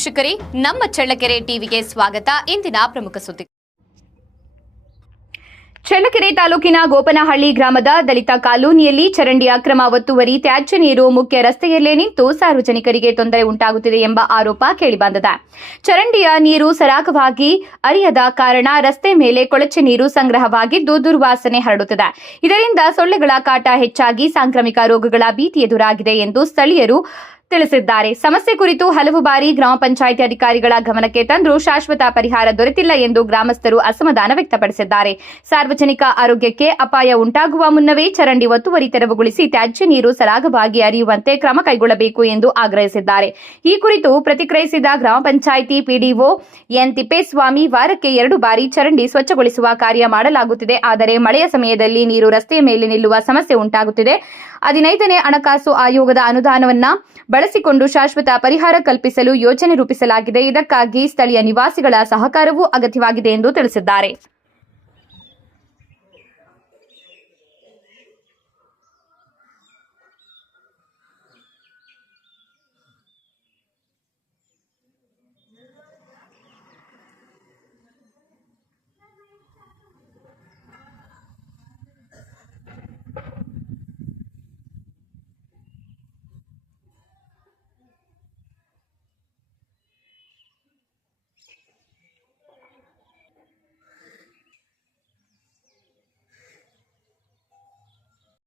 ವೀಕ್ಷಕರೇ, ನಮ್ಮ ಚಳ್ಳಕೆರೆ ಟಿವಿಗೆ ಸ್ವಾಗತ. ಇಂದಿನ ಪ್ರಮುಖ ಸುದ್ದಿ. ಚಳ್ಳಕೆರೆ ತಾಲೂಕಿನ ಗೋಪನಹಳ್ಳಿ ಗ್ರಾಮದ ದಲಿತ ಕಾಲೋನಿಯಲ್ಲಿ ಚರಂಡಿ ಅಕ್ರಮ ಒತ್ತುವರಿ, ತ್ಯಾಜ್ಯ ನೀರು ಮುಖ್ಯ ರಸ್ತೆಯಲ್ಲೇ ನಿಂತು ಸಾರ್ವಜನಿಕರಿಗೆ ತೊಂದರೆ ಉಂಟಾಗುತ್ತಿದೆ ಎಂಬ ಆರೋಪ ಕೇಳಿಬಂದಿದೆ. ಚರಂಡಿಯ ನೀರು ಸರಾಗವಾಗಿ ಹರಿಯದ ಕಾರಣ ರಸ್ತೆ ಮೇಲೆ ಕೊಳಚೆ ನೀರು ಸಂಗ್ರಹವಾಗಿದ್ದು ದುರ್ವಾಸನೆ ಹರಡುತ್ತಿದೆ. ಇದರಿಂದ ಸೊಳ್ಳೆಗಳ ಕಾಟ ಹೆಚ್ಚಾಗಿ ಸಾಂಕ್ರಾಮಿಕ ರೋಗಗಳ ಭೀತಿ ಎದುರಾಗಿದೆ ಎಂದು ಸ್ಥಳೀಯರು ತಿಳಿಸಿದ್ದಾರೆ. ಸಮಸ್ಯೆ ಕುರಿತು ಹಲವು ಬಾರಿ ಗ್ರಾಮ ಪಂಚಾಯಿತಿ ಅಧಿಕಾರಿಗಳ ಗಮನಕ್ಕೆ ತಂದರೂ ಶಾಶ್ವತ ಪರಿಹಾರ ದೊರೆತಿಲ್ಲ ಎಂದು ಗ್ರಾಮಸ್ಥರು ಅಸಮಾಧಾನ ವ್ಯಕ್ತಪಡಿಸಿದ್ದಾರೆ. ಸಾರ್ವಜನಿಕ ಆರೋಗ್ಯಕ್ಕೆ ಅಪಾಯ ಉಂಟಾಗುವ ಮುನ್ನವೇ ಚರಂಡಿ ಒತ್ತುವರಿ ತೆರವುಗೊಳಿಸಿ ತ್ಯಾಜ್ಯ ನೀರು ಸರಾಗವಾಗಿ ಹರಿಯುವಂತೆ ಕ್ರಮ ಕೈಗೊಳ್ಳಬೇಕು ಎಂದು ಆಗ್ರಹಿಸಿದ್ದಾರೆ. ಈ ಕುರಿತು ಪ್ರತಿಕ್ರಿಯಿಸಿದ ಗ್ರಾಮ ಪಂಚಾಯಿತಿ ಪಿಡಿಒ ಎನ್ ತಿಪ್ಪೇಸ್ವಾಮಿ, ವಾರಕ್ಕೆ 2 ಬಾರಿ ಚರಂಡಿ ಸ್ವಚ್ಛಗೊಳಿಸುವ ಕಾರ್ಯ ಮಾಡಲಾಗುತ್ತಿದೆ. ಆದರೆ ಮಳೆಯ ಸಮಯದಲ್ಲಿ ನೀರು ರಸ್ತೆಯ ಮೇಲೆ ನಿಲ್ಲುವ ಸಮಸ್ಯೆ ಉಂಟಾಗುತ್ತಿದೆ. 15ನೇ ಹಣಕಾಸು ಆಯೋಗದ ಅನುದಾನವನ್ನ ಬಳಸಿಕೊಂಡು ಶಾಶ್ವತ ಪರಿಹಾರ ಕಲ್ಪಿಸಲು ಯೋಜನೆ ರೂಪಿಸಲಾಗಿದೆ. ಇದಕ್ಕಾಗಿ ಸ್ಥಳೀಯ ನಿವಾಸಿಗಳ ಸಹಕಾರವೂ ಅಗತ್ಯವಾಗಿದೆ ಎಂದು ತಿಳಿಸಿದ್ದಾರೆ.